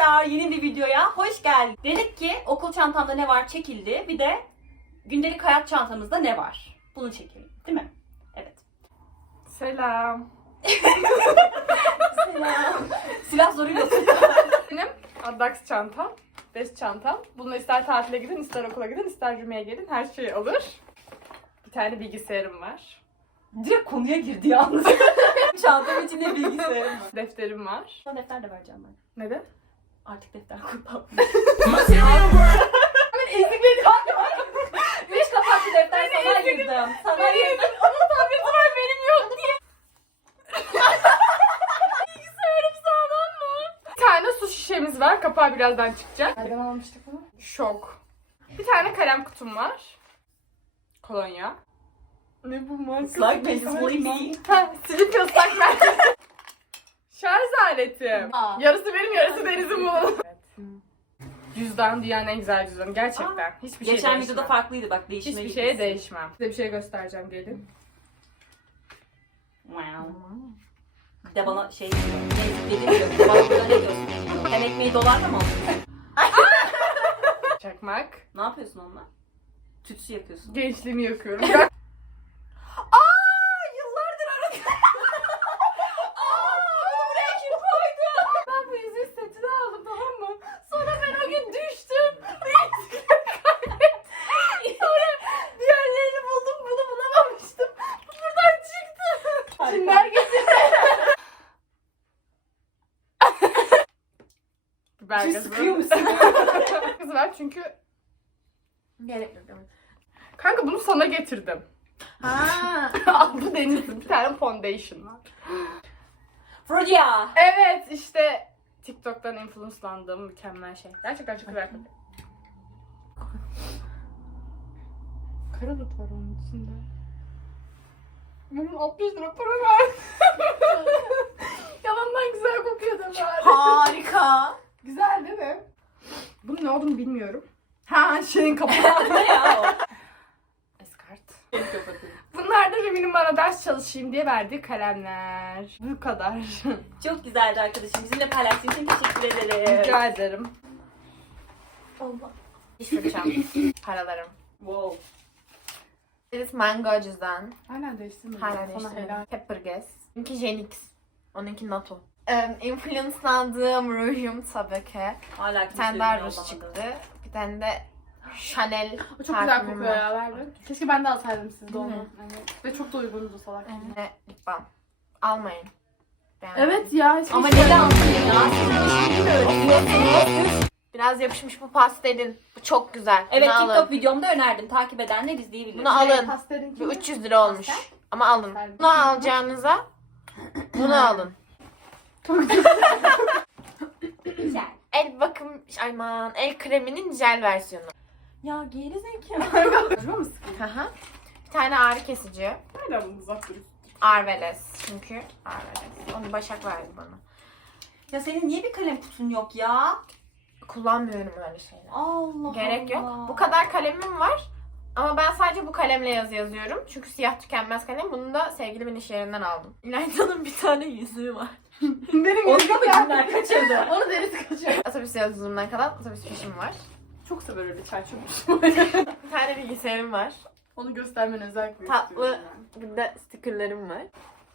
arkadaşlar yeni bir videoya hoş geldin. Dedik ki okul çantamda ne var çekildi. Bir de gündelik hayat çantamızda ne var? Bunu çekelim. Değil mi? Evet. Selam. Silah zoruyla Benim Adax çantam, ders çantam. Bununla ister tatile gidin, ister okula gidin, ister cümleye gelin. Her şeyi alır. Bir tane bilgisayarım var. Direkt konuya girdi yalnız. Çantam içinde bilgisayarım var. Defterim var. Sana defter de vereceğim ben. Neden? Artık defter kurban. Ezik benim. Beş kapaklı defter sana ayırdım. Sana ayırdım. Onun tableti var benim yok diye. Bilgisayarım sağlam mı? Bir tane su şişemiz var. Kapağı birazdan çıkacak. Nereden almıştık bunu? Şok. Bir tane kalem kutum var. Kolonya. Ne bu marka? Like me, sleepy. Ha, Sleepy ıslak merkez. Şarj aletim. Aa. Yarısı benim yarısı Deniz'in bu. Cüzdan dünyanın en güzel cüzdanı. Gerçekten. Hiçbir şey Geçen değişmem. videoda farklıydı bak değişime Hiçbir şeye değişmem. Size bir şey göstereceğim gelin. Wow. Bir de bana şey. Ne deli diyor. Bana burada ne diyorsun? Hem ekmeği dolarla mı alıyorsun? Çakmak. Ne yapıyorsun onunla? Tütsü yakıyorsun. Gençliğimi yakıyorum. Aa yıllardır aradım. Aa bunu buraya kim koydu? ben bu yüzüğü setini aldım tamam mı? Sonra ben o gün düştüm. Sonra diğerlerini buldum bunu bulamamıştım. Bu buradan çıktı. Kimler getirdi? Biber Şu gazı. sıkıyor musun? Kızı ver çünkü gerek yok. evet. Kanka bunu sana getirdim. Ha. Aldı Deniz'in bir tane foundation var. Frodiya. Evet işte TikTok'tan influencelandığım mükemmel şey. Gerçekten çok güzel. Karadut var onun içinde. Bunun 60 lira para ver. Yalandan güzel kokuyor da bari. Harika. Güzel değil mi? Bunun ne olduğunu bilmiyorum. Ha şeyin kapağı. ne ya o? Eskart. Bunlar da Remi'nin bana ders çalışayım diye verdiği kalemler. Bu kadar. Çok güzeldi arkadaşım. Bizimle paylaştığın için teşekkür ederim. Rica ederim. Allah. Diş fırçam. Paralarım. Wow. Birisi mango cüzdan. Hala değiştirmedim. Hala Sana değiştirmedim. helal. Peppergaz. Onunki Jenix. Onunki Nato. Um, influencelandığım rujum tabii ki. Hala Bir tane daha ruj çıktı. Bir tane de Chanel O çok güzel parfümüm kokuyor var. ya verdin. Keşke ben de alsaydım sizde Hı onu. Evet. Ve çok da uygundu salak. Lip balm. Almayın. Ben- Evet ya. Ama neden yok. aldın ya? De. Biraz yapışmış bu pastelin. Bu çok güzel. Evet Bunu TikTok alın. videomda önerdim. Takip edenler izleyebilir. Bunu alın. Pastelin Bu kimi? 300 lira olmuş. Pastel? Ama alın. Bunu alacağınıza bunu alın. El bakım, aman el kreminin jel versiyonu. Ya geri zekalı. Acaba hı. Bir tane ağrı kesici. Nereden bunu uzak? Arveles. Çünkü Arveles. Onu Başak verdi bana. Ya senin niye bir kalem kutun yok ya? Kullanmıyorum öyle şeyler. Allah Gerek yok. Allah. Bu kadar kalemim var. Ama ben sadece bu kalemle yazı yazıyorum. Çünkü siyah tükenmez kalem. Bunu da sevgilimin iş yerinden aldım. İlayda'nın bir tane yüzüğü var. Benim Onda mı cümleler kaçırdı? Onu derisi kaçıyor. Otobüs yolculuğumdan kalan otobüs fişim var. Çok sever öyle çay çöpüş. Bir tane bilgisayarım var. Onu göstermeni özellikle Tatlı. de stickerlarım var.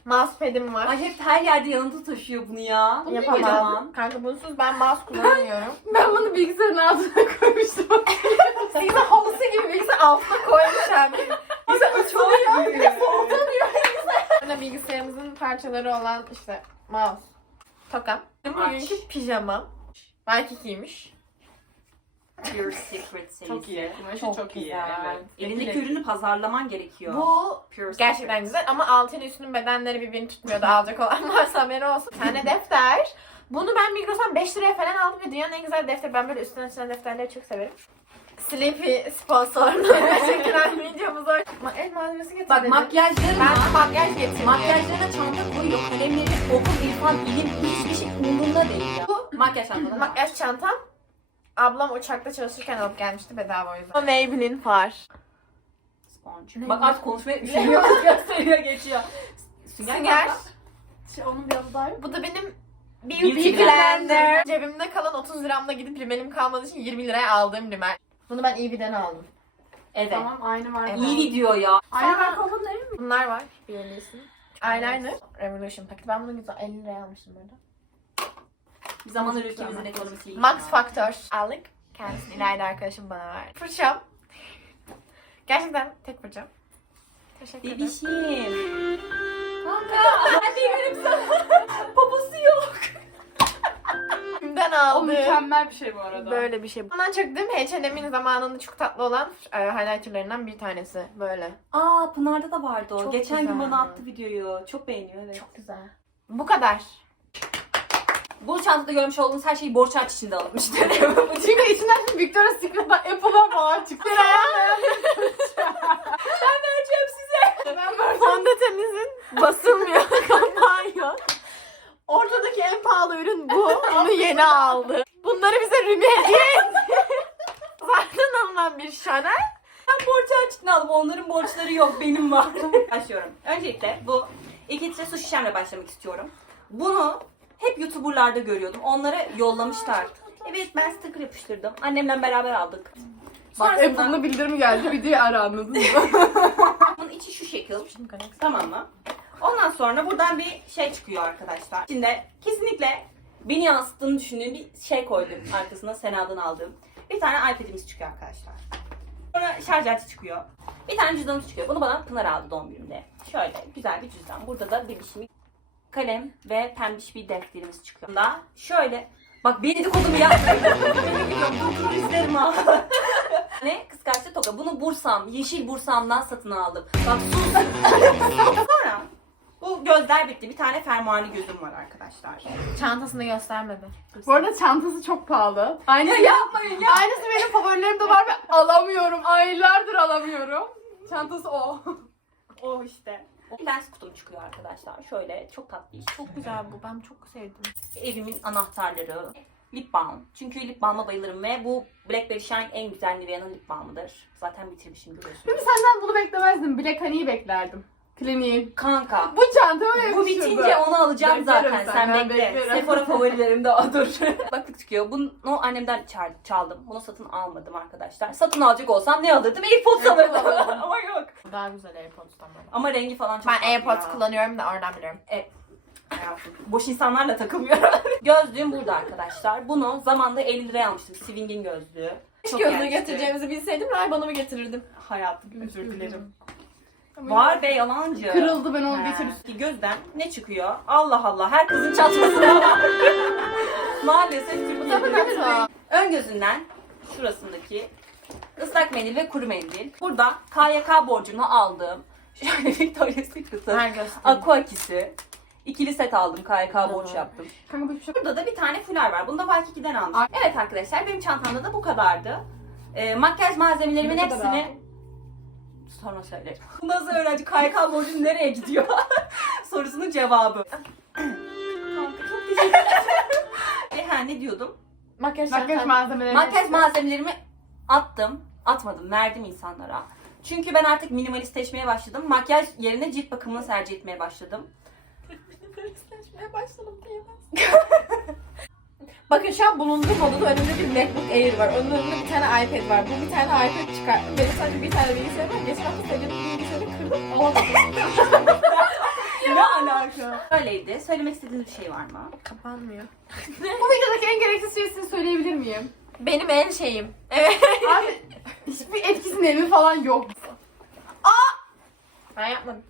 Mousepad'im var. Ay hep her yerde yanında taşıyor bunu ya. Bu ne Yapamam. Kanka bunsuz ben mouse kullanmıyorum. ben. Bunu bilgisayarın altına koymuştum. Bilgisayar halısı gibi bilgisayar altına koymuş abi. Bilgisayar çok büyük. Böyle bilgisayarımızın parçaları olan işte mouse, toka. Bugünkü pijamam. Belki giymiş. Pure Secret serisi. Çok iyi. Kumaşı Çok çok, iyi. Evet. Elindeki ürünü pazarlaman gerekiyor. Bu Pure gerçekten Secret. güzel ama altıyla üstünün bedenleri birbirini tutmuyordu alacak olan varsa haberi olsun. Bir tane defter. Bunu ben Migros'tan 5 liraya falan aldım ve dünyanın en güzel defteri. Ben böyle üstüne açılan defterleri çok severim. Sleepy sponsorluğuna çekilen videomuza el malzemesi getirdim. Bak makyajların Ben var. makyaj getirdim. Makyajlarına çanta koyuyor. Kalemleri, okul, irfan, ilim hiçbir şey umurunda değil ya. Bu makyaj çantada. Makyaj çantam. Ablam uçakta çalışırken alıp gelmişti bedava o yüzden. Maybelline far. Sponge. Bak artık konuşmaya üşeniyor. Gösteriyor geçiyor. Sünger. Şey, onun bir adı daha. Bu da benim Beauty Blender. Cebimde kalan 30 liramla gidip rimelim kalmadığı için 20 liraya aldığım rimel. Bunu ben EV'den aldım. Evet. Tamam aynı var. Evet. İyi video ya. Aynı var kolun evi mi? Bunlar var. Birleşsin. Eyeliner. Revolution paketi. Ben bunu güzel 50 liraya almıştım burada. Bir zamanlar ülkemizin ekonomisi iyi. Max Factor aldık. Kendisini İlayda arkadaşım bana verdi. Fırçam. Gerçekten tek fırçam. Teşekkür ederim. Bebişim. Kanka. Ben de sana. Poposu yok. Kimden O aldım? mükemmel bir şey bu arada. Böyle bir şey. Bundan çektim. H&M'in zamanında çok tatlı olan e, highlighterlarından bir tanesi. Böyle. Aa Pınar'da da vardı o. Çok Geçen güzel. gün bana attı videoyu. Çok beğeniyor evet. Çok güzel. Bu kadar. Bu çantada görmüş olduğunuz her şey borç harç içinde alınmıştır. Çünkü içinden şimdi Victoria's Secret'dan Apple'lar falan çıktı. vereceğim size. ben böyle Fondöteninizin basılmıyor kapağı yok. Ortadaki en pahalı ürün bu. Yeni aldı. Bunları bize Rümi hediye etti. Zaten alınan bir Chanel. Ben borç içinde aldım. Onların borçları yok. Benim var. Başlıyorum. Öncelikle bu iki litre su şişemle başlamak istiyorum. Bunu hep YouTuber'larda görüyordum. Onlara yollamışlar. Evet ben sticker yapıştırdım. Annemle beraber aldık. Bak Apple'ın bildirimi geldi. Videoyu ara anladın mı? bunun içi şu şekil. Tamam mı? Ondan sonra buradan bir şey çıkıyor arkadaşlar. İçinde kesinlikle beni yansıttığını düşündüğüm bir şey koydum arkasına Sena'dan aldığım. Bir tane iPad'imiz çıkıyor arkadaşlar. Sonra şarj aleti çıkıyor. Bir tane cüzdanımız çıkıyor. Bunu bana Pınar aldı doğum günümde. Şöyle güzel bir cüzdan. Burada da bir bişimi kalem ve pembiş bir defterimiz çıkıyor. Da şöyle Bak beni dedikodumu yapmayın. Dur izlerim ha. ne? Kıskaçlı toka. Bunu Bursam, Yeşil Bursam'dan satın aldım. Bak sus. Sonra bu gözler bitti. Bir tane fermuarlı gözüm var arkadaşlar. Çantasını göstermedi. Bu arada çantası çok pahalı. Aynısı, yapmayın ya. aynısı benim favorilerimde var ve alamıyorum. Aylardır alamıyorum. Çantası o. O işte. Lens kutum çıkıyor arkadaşlar. Şöyle çok tatlı iş. Çok güzel bu. Ben çok sevdim. Evimin anahtarları. Lip balm. Çünkü lip balma bayılırım ve bu Blackberry Shine en güzel Nivea'nın lip balmıdır. Zaten bitirmişim biliyorsunuz. Şimdi senden bunu beklemezdim. Black Honey'i beklerdim. Kliniğin. Kanka. Bu çantama yakışırdı. Bu bitince onu alacağım Beklerim zaten. Sen senden, bekle. beklerim. Sephora favorilerimde adur. Baklık çıkıyor. Bunu annemden çal- çaldım. Bunu satın almadım arkadaşlar. Satın alacak olsam ne alırdım? AirPods alırdım. Ama yok. Daha güzel AirPods'tan böyle. Ama rengi falan çok Ben tatlı AirPods ya. kullanıyorum da oradan biliyorum. Hayatım. Boş insanlarla takılmıyorum. Gözlüğüm burada arkadaşlar. Bunu zamanda 50 liraya almıştım. Swing'in gözlüğü. Çok Gözlüğü gelmişti. getireceğimizi bilseydim Ray-Ban'ımı getirirdim. Hayatım özür dilerim. Var be yalancı. Kırıldı ben onu He. getirip. Gözden ne çıkıyor? Allah Allah her kızın çatması var. Maalesef Türkiye'de. Ön gözünden şurasındaki ıslak mendil ve kuru mendil. Burada KYK borcunu aldığım şöyle Victoria's Secret'ın Ver göster. Aqua ikisi. İkili set aldım KYK borç yaptım. Kanka bu hiçbir şey Burada da bir tane fular var. Bunu da Fark 2'den almıştım. Evet arkadaşlar benim çantamda da bu kadardı. Ee, makyaj malzemelerimin hepsini sonra söylerim. Nasıl öğrenci KYK borcun nereye gidiyor? Sorusunun cevabı. Kanka çok teşekkür ederim. E, ha, ne diyordum? Makyaj, Makyaj malzemeleri. Makyaj malzemelerimi attım. Atmadım. Verdim insanlara. Çünkü ben artık minimalistleşmeye başladım. Makyaj yerine cilt bakımını tercih etmeye başladım. Seçmeye başladım diyemez. Bakın şu an bulunduğum odada önümde bir MacBook Air var. Onun önünde bir tane iPad var. Bu bir tane iPad çıkar. Benim sadece bir tane bilgisayarım var. Geçen hafta senin bilgisayarını kırdım. Alamadım. ne alaka? Öyleydi. Söylemek istediğiniz bir şey var mı? Kapanmıyor. Bu videodaki en gereksiz şeyi size söyleyebilir miyim? Benim en şeyim. Evet. Abi hiçbir etkisinin evi falan yok. Ben yapmadım.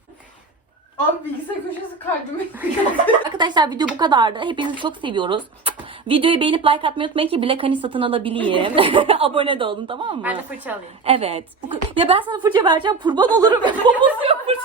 Abi bilgisayar köşesi kalbimi Arkadaşlar video bu kadardı. Hepinizi çok seviyoruz. Videoyu beğenip like atmayı unutmayın ki Black Honey satın alabileyim. Abone de olun tamam mı? Ben de fırça alayım. Evet. Bu- Ya ben sana fırça vereceğim kurban olurum. Poposu yok fırça.